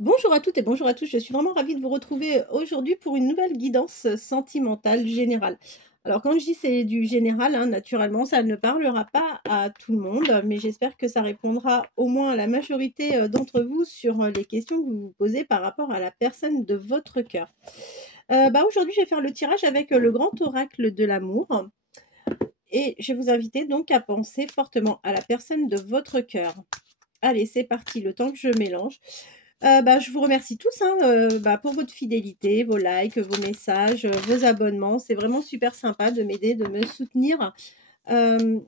Bonjour à toutes et bonjour à tous, je suis vraiment ravie de vous retrouver aujourd'hui pour une nouvelle guidance sentimentale générale. Alors quand je dis c'est du général, hein, naturellement ça ne parlera pas à tout le monde, mais j'espère que ça répondra au moins à la majorité d'entre vous sur les questions que vous vous posez par rapport à la personne de votre cœur. Aujourd'hui je vais faire le tirage avec le grand oracle de l'amour et je vais vous inviter donc à penser fortement à la personne de votre cœur. Allez, c'est parti, le temps que je mélange. Je vous remercie tous hein, pour votre fidélité, vos likes, vos messages, vos abonnements. C'est vraiment super sympa de m'aider, de me soutenir dans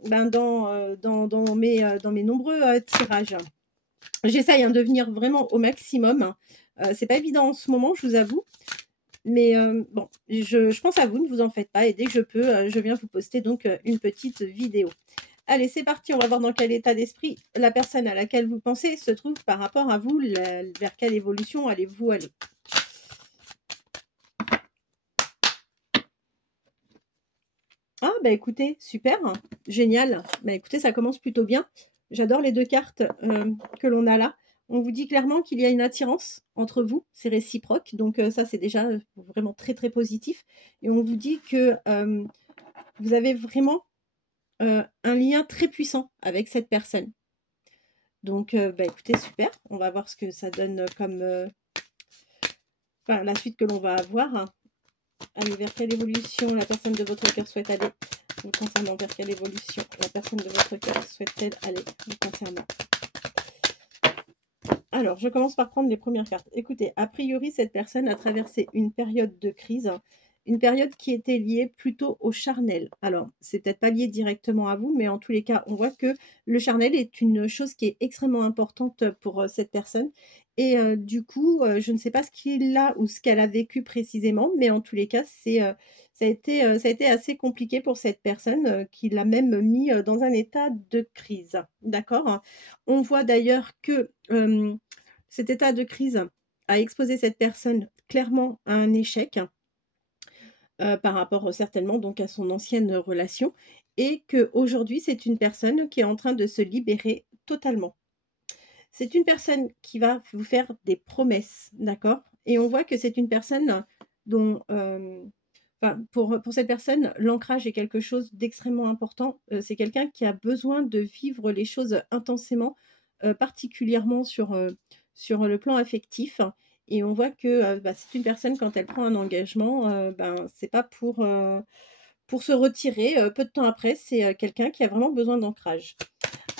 mes nombreux tirages. J'essaye hein, de venir vraiment au maximum. C'est pas évident en ce moment, je vous avoue. Mais bon, je pense à vous, ne vous en faites pas. Et dès que je peux, je viens vous poster donc une petite vidéo. Allez, c'est parti, on va voir dans quel état d'esprit la personne à laquelle vous pensez se trouve par rapport à vous, vers quelle évolution allez-vous aller. Ah, bah écoutez, super, génial. Bah écoutez, ça commence plutôt bien. J'adore les deux cartes que l'on a là. On vous dit clairement qu'il y a une attirance entre vous, c'est réciproque. Donc ça, c'est déjà vraiment très, très positif. Et on vous dit que vous avez vraiment un lien très puissant avec cette personne. Donc, écoutez, super. On va voir ce que ça donne comme la suite que l'on va avoir. Allez, vers quelle évolution la personne de votre cœur souhaite aller vous concernant? Vers quelle évolution la personne de votre cœur souhaite-t-elle aller vous concernant? Alors, je commence par prendre les premières cartes. Écoutez, a priori, cette personne a traversé une période de crise, une période qui était liée plutôt au charnel. Alors, c'est peut-être pas lié directement à vous, mais en tous les cas, on voit que le charnel est une chose qui est extrêmement importante pour cette personne. Et du coup, je ne sais pas ce qu'il a ou ce qu'elle a vécu précisément, mais en tous les cas, ça a été assez compliqué pour cette personne qui l'a même mis dans un état de crise. D'accord? On voit d'ailleurs que cet état de crise a exposé cette personne clairement à un échec par rapport certainement donc à son ancienne relation et qu'aujourd'hui c'est une personne qui est en train de se libérer totalement. C'est une personne qui va vous faire des promesses, d'accord? Et on voit que c'est une personne dont, pour cette personne, l'ancrage est quelque chose d'extrêmement important. C'est quelqu'un qui a besoin de vivre les choses intensément, particulièrement sur le plan affectif. Et on voit que c'est une personne, quand elle prend un engagement, c'est pas pour se retirer peu de temps après. C'est quelqu'un qui a vraiment besoin d'ancrage.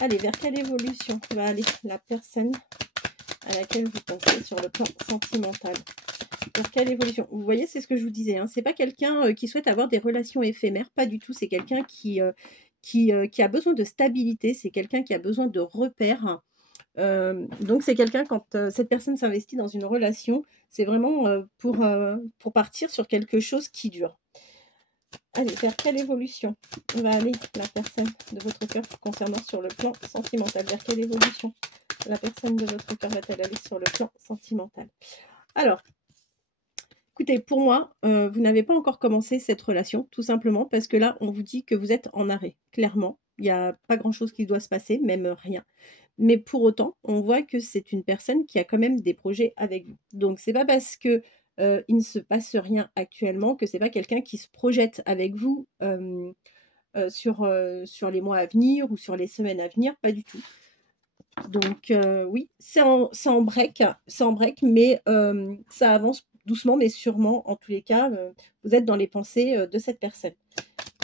Allez, vers quelle évolution va aller la personne à laquelle vous pensez sur le plan sentimental? Vers quelle évolution? Vous voyez, c'est ce que je vous disais, hein. C'est pas quelqu'un qui souhaite avoir des relations éphémères, pas du tout. C'est quelqu'un qui a besoin de stabilité, c'est quelqu'un qui a besoin de repères. Donc c'est quelqu'un, quand cette personne s'investit dans une relation, c'est vraiment pour partir sur quelque chose qui dure. Allez, vers quelle évolution va aller la personne de votre cœur concernant sur le plan sentimental? Vers quelle évolution la personne de votre cœur va-t-elle aller sur le plan sentimental? Alors, écoutez, pour moi, vous n'avez pas encore commencé cette relation, tout simplement parce que là, on vous dit que vous êtes en arrêt, clairement. Il n'y a pas grand-chose qui doit se passer, même rien. Mais pour autant, on voit que c'est une personne qui a quand même des projets avec vous. Donc c'est pas parce que, il ne se passe rien actuellement que c'est pas quelqu'un qui se projette avec vous, sur les mois à venir ou sur les semaines à venir, pas du tout. Donc oui, c'est en break, mais ça avance doucement mais sûrement. En tous les cas, vous êtes dans les pensées, de cette personne.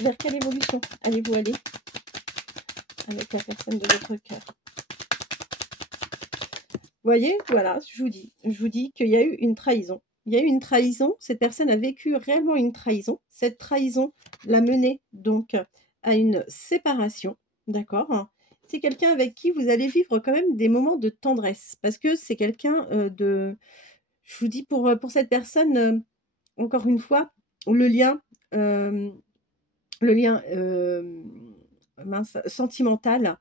Vers quelle évolution allez-vous aller avec la personne de votre cœur? Vous voyez? Voilà, je vous dis qu'il y a eu une trahison. Il y a eu une trahison, cette personne a vécu réellement une trahison. Cette trahison l'a menée donc à une séparation, d'accord? C'est quelqu'un avec qui vous allez vivre quand même des moments de tendresse parce que c'est quelqu'un, je vous dis pour cette personne, encore une fois, le lien, hem, le lien, sentimental,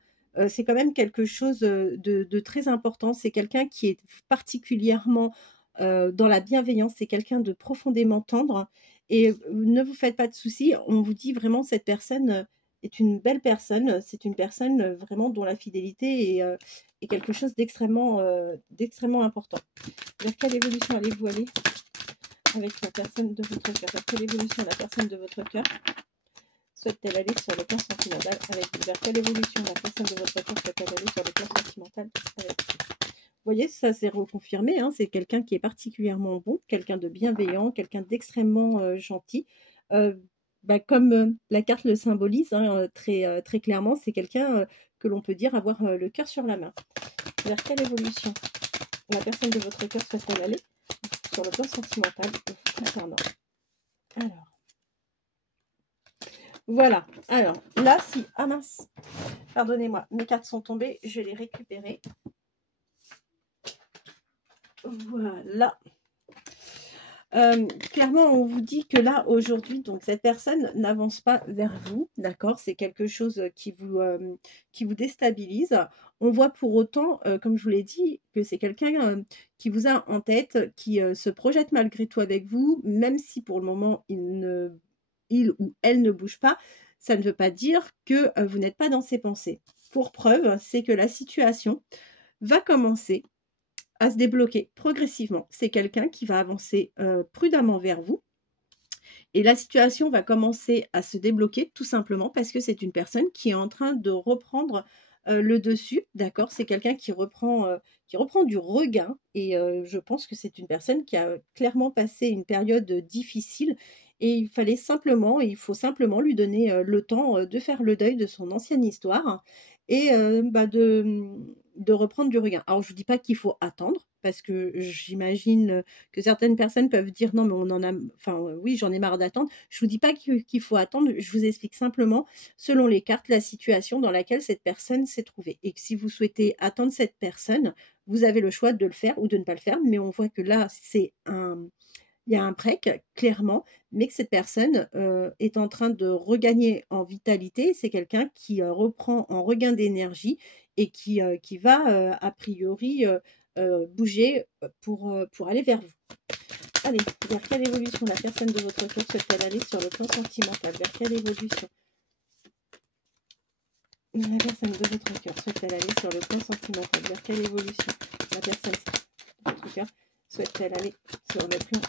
c'est quand même quelque chose, de très important. C'est quelqu'un qui est particulièrement, dans la bienveillance, c'est quelqu'un de profondément tendre et ne vous faites pas de soucis, on vous dit vraiment cette personne, est une belle personne, c'est une personne, vraiment dont la fidélité est quelque chose d'extrêmement important. Vers quelle évolution allez-vous aller avec la personne de votre cœur? Vers quelle évolution la personne de votre cœur souhaite-t-elle aller sur le plan sentimental avec vous? Vers quelle évolution la personne de votre cœur souhaite-t-elle aller sur le plan sentimental avec vous? Vous voyez, ça s'est reconfirmé, hein, c'est quelqu'un qui est particulièrement bon, quelqu'un de bienveillant, quelqu'un d'extrêmement gentil. Comme la carte le symbolise, hein, très clairement, c'est quelqu'un que l'on peut dire avoir le cœur sur la main. Vers quelle évolution la personne de votre cœur souhaite-t-elle aller sur le plan sentimental vous concernant? Alors, voilà. Alors, là, si... Ah mince, pardonnez-moi, mes cartes sont tombées, je les récupérer. Voilà. Clairement, on vous dit que là, aujourd'hui, donc cette personne n'avance pas vers vous, d'accord? C'est quelque chose qui vous déstabilise. On voit pour autant, comme je vous l'ai dit, que c'est quelqu'un qui vous a en tête, qui se projette malgré tout avec vous, même si pour le moment, il ou elle ne bouge pas. Ça ne veut pas dire que vous n'êtes pas dans ses pensées. Pour preuve, c'est que la situation va commencer à se débloquer progressivement. C'est quelqu'un qui va avancer prudemment vers vous. Et la situation va commencer à se débloquer tout simplement parce que c'est une personne qui est en train de reprendre le dessus, d'accord? C'est quelqu'un qui reprend du regain et je pense que c'est une personne qui a clairement passé une période difficile et il faut simplement lui donner le temps de faire le deuil de son ancienne histoire et de reprendre du regain. Alors je vous dis pas qu'il faut attendre parce que j'imagine que certaines personnes peuvent dire non mais on en a, enfin oui j'en ai marre d'attendre. Je vous dis pas qu'il faut attendre, je vous explique simplement selon les cartes la situation dans laquelle cette personne s'est trouvée et que si vous souhaitez attendre cette personne, vous avez le choix de le faire ou de ne pas le faire, mais on voit que là il y a un break, clairement, mais que cette personne est en train de regagner en vitalité. C'est quelqu'un qui reprend en regain d'énergie et qui va, a priori, bouger pour aller vers vous. Allez, vers quelle évolution la personne de votre cœur souhaite-t-elle aller sur le plan sentimental? Vers quelle évolution la personne de votre cœur souhaite-t-elle aller sur le plan sentimental? Vers quelle évolution la personne de votre cœur souhaite-t-elle aller sur le plan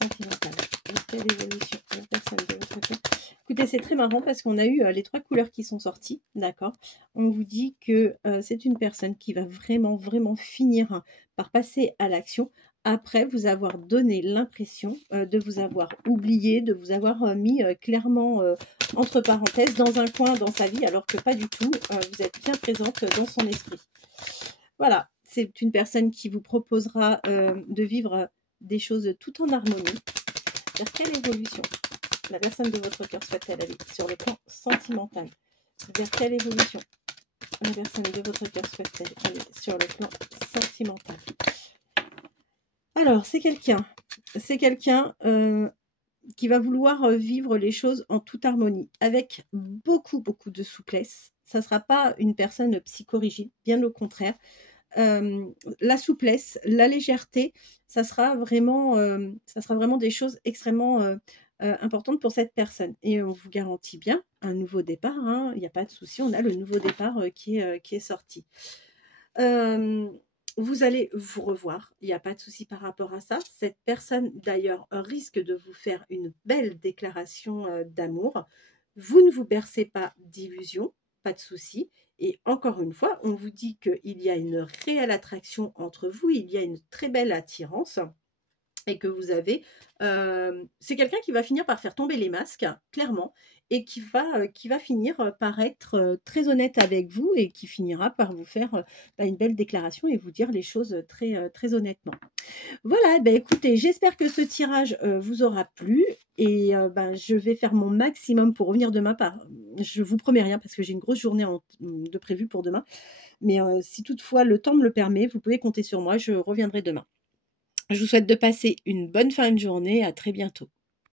sentimental? Vers quelle évolution la personne de votre cœur? Écoutez, c'est très marrant parce qu'on a eu les 3 couleurs qui sont sorties, d'accord? On vous dit que c'est une personne qui va vraiment, vraiment finir par passer à l'action après vous avoir donné l'impression de vous avoir oublié, de vous avoir mis clairement entre parenthèses dans un coin dans sa vie, alors que pas du tout, vous êtes bien présente dans son esprit. Voilà, c'est une personne qui vous proposera de vivre des choses tout en harmonie. Vers quelle évolution la personne de votre cœur souhaite-t-elle aller sur le plan sentimental? Vers quelle évolution la personne de votre cœur souhaite-t-elle aller sur le plan sentimental? Alors, c'est quelqu'un qui va vouloir vivre les choses en toute harmonie, avec beaucoup, beaucoup de souplesse. Ça ne sera pas une personne psychorigide, bien au contraire. La souplesse, la légèreté, ça sera vraiment des choses extrêmement importantes pour cette personne. Et on vous garantit bien un nouveau départ, hein, il n'y a pas de souci, on a le nouveau départ qui est sorti. Vous allez vous revoir, il n'y a pas de souci par rapport à ça. Cette personne, d'ailleurs, risque de vous faire une belle déclaration d'amour. Vous ne vous bercez pas d'illusions, pas de souci. Et encore une fois, on vous dit qu'il y a une réelle attraction entre vous, il y a une très belle attirance et que vous avez... c'est quelqu'un qui va finir par faire tomber les masques, clairement, et qui va finir par être très honnête avec vous et qui finira par vous faire une belle déclaration et vous dire les choses très, très honnêtement. Voilà, écoutez, j'espère que ce tirage vous aura plu et je vais faire mon maximum pour revenir demain. Je vous promets rien parce que j'ai une grosse journée de prévue pour demain. Mais si toutefois le temps me le permet, vous pouvez compter sur moi, je reviendrai demain. Je vous souhaite de passer une bonne fin de journée, à très bientôt.